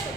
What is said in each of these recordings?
છું।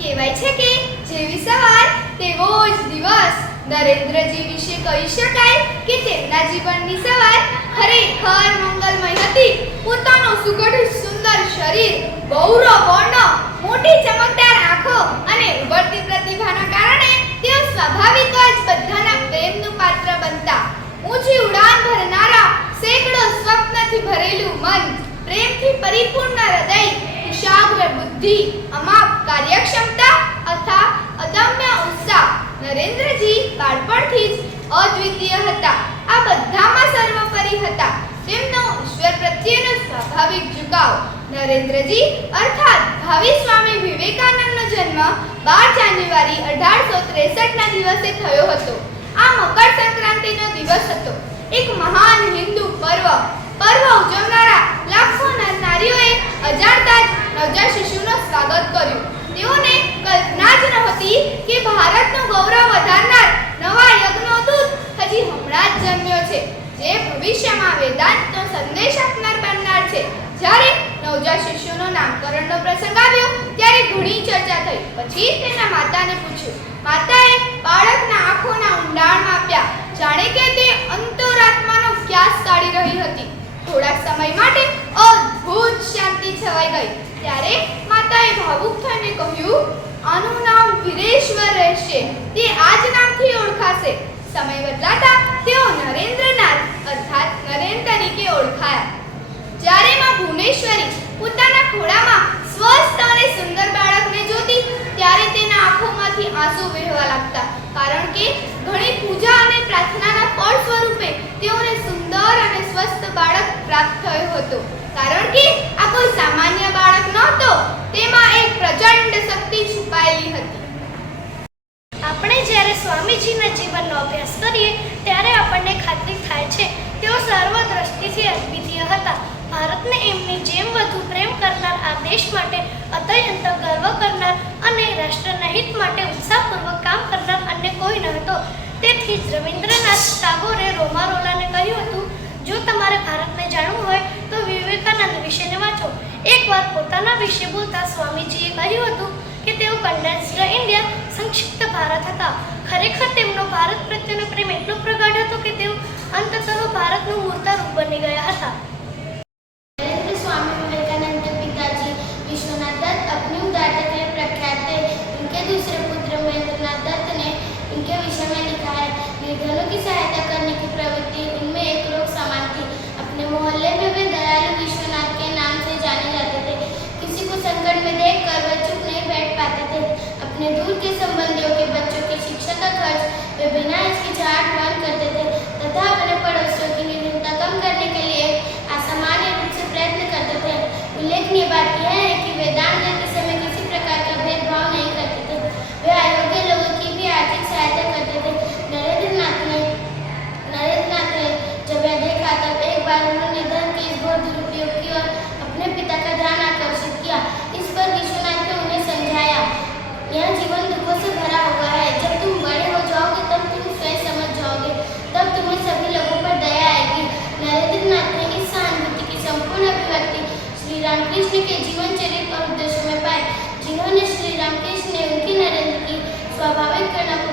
કહેવાય છે કે જેવી સવાર તેવો જ દિવસ। નરેન્દ્રજી વિશે કહી શકાય કે તેમના જીવનની સવાર ખરેખર મંગલમય હતી। પોતાનું સુઘડ સુંદર શરીર, ગૌરવર્ણ મોટી ચમકદાર આંખો અને ઉભરતી પ્રતિભાના કારણે તેઓ સ્વાભાવિક જ બધાના પ્રેમનું પાત્ર બનતા। ઊંચી ઉડાન ભરનારા, સેંકડો સ્વપ્નથી ભરેલું મન, પ્રેમથી પરિપૂર્ણ હૃદય, કુશાગ્ર બુદ્ધિ, અમાપ કાર્યક્ષમતા તથા અદમ્ય ઉત્સાહ। નરેન્દ્રજી બાળપણથી જ અદ્વિતીય હતા। આ બધામાં સર્વોપરી હતા તેમનો ઈશ્વર પ્રત્યેનો સ્વાભાવિક ઝુકાવ। નરેન્દ્રજી અર્થાત ભાવિ સ્વામી વિવેકાનંદનો જન્મ 12 જાન્યુઆરી 1863ના દિવસે થયો હતો। આ મકર સંક્રાંતિનો દિવસ હતો। એક મહાન હિન્દુ પર્વ ઉજવનારા લાખો નારીઓએ અજાણતા જ નવજાત શિશુનું સ્વાગત કર્યું। તેઓને કલ્પના જ નહોતી કે ભારતનું ગૌરવ વધારનાર નવા યજ્ઞોદૂત હજી હમણાં જ જન્મ્યો છે, જે ભવિષ્યમાં વેદાંતનો સંદેશ આપનાર બનનાર છે। જ્યારે નવજાત શિશુનું નામકરણનો પ્રસંગ આવ્યો ત્યારે ઘણી ચર્ચા થઈ। પછી તેના માતાને પૂછ્યું। માતાએ બાળકના આંખોના ઊંડાણ માપ્યા, જાણે કે તે અંતરાત્માનો ક્યાસ કાઢી રહી હતી। થોડાક સમય માટે અદ્ભુત શાંતિ છવાઈ ગઈ। ત્યારે માતાએ ભાવુક થઈને કહ્યું, આનું નામ વીરેશ્વર રહેશે, તે આ જ નામથી ઓળખાશે। સમય બદલાતા તેઓ નરેન્દ્રનાથ અર્થાત નરેન તરીકે ઓળખાયા। જ્યારે માં ભુવનેશ્વરી પોતાના ખોળામાં સ્વસ્થ અને સુંદર બાળકને જોતી ત્યારે તેના આંખોમાંથી આંસુ વહેવા લાગતા, કારણ કે ઘણી પૂજા અને પ્રાર્થનાના ફળ સ્વરૂપે તેઓને સુંદર અને સ્વસ્થ બાળક પ્રાપ્ત થયો હતો। કારણ કે આ કોઈ સામાન્ય બાળક નહોતો, તેમાં એક પ્રચંડ શક્તિ છુપાયેલી હતી। આપણે જ્યારે સ્વામીજીના જીવનનો અભ્યાસ કરીએ ત્યારે આપણને ખાતરી થાય છે તેઓ સર્વ દ્રષ્ટિથી અદ્વિતીય હતા। ભારતને એમની જેમ વધુ પ્રેમ કરનાર, આ દેશ માટે અત્યંત ગર્વ કરનાર અને રાષ્ટ્રના હિત માટે ઉત્સાહપૂર્વક કામ કરનાર અન્ય કોઈ નહોતો। તેથી જ રવિન્દ્રનાથ ટાગોરે રોમારોલાને કહ્યું હતું, જો તમારે ભારતને જાણવું હોય તો વિવેકાનંદ વિશેને વાંચો। એકવાર પોતાના વિશે બોલતા સ્વામીજીએ કહ્યું હતું કે તેઓ કન્ડેન્સ્ડ ઇન્ડિયા, સંક્ષિપ્ત ભારત હતા। ખરેખર તેમનો ભારત પ્રત્યેનો પ્રેમ એટલો પ્રગાઢ હતો કે તેઓ અંતતઃ ભારતનું મૂર્તરૂપ બની ગયા હતા। स्वामी विवेकानंद के पिताजी विश्वनाथ दत्त अपनी उदारता के लिए प्रख्यात थे। उनके दूसरे पुत्र महेंद्रनाथ दत्त ने इनके विषय में लिखा है, निर्धनों की सहायता करने की प्रवृत्ति उनमें एक रोग समान थी। अपने मोहल्ले में वे दयालु विश्वनाथ के नाम से जाने जाते थे। किसी को संकट में देखकर वे चुप नहीं बैठ पाते थे। अपने दूर के संबंधियों के बच्चों की शिक्षा का खर्च वे बिना हिचकिचाहट वहन करते थे तथा अपने पड़ोसियों की निर्धनता कम करने के लिए असामान्य रूप से प्रयत्न करते थे। उल्लेखनीय बात यह है कि वे दान देते समय किसी प्रकार का भेदभाव नहीं करते थे। वे अयोग्य लोगों की भी आर्थिक सहायता करते थे। नरेंद्रनाथ ने जब यह देखा तब एक बार उन्होंने धन के इस घोर दुरुपयोग की ओर अपने पिता का ध्यान आकर्षित किया। इस पर विश्वनाथ ने उन्हें समझाया, यह जीवन दुखों से भरा हुआ है। जब तुम बड़े हो जाओगे तब तुम स्वयं समझ जाओगे, तब तुम्हें सभी लोगों पर दया आएगी। नरेंद्रनाथ ने इस सहानुभूति की संपूर्ण अभिव्यक्ति श्री रामकृष्ण के जीवन चरित्र और उद्देश्यों में पाई, जिन्होंने श्री रामकृष्ण ने उनकी नरेंद्र की स्वाभाविक करुणा को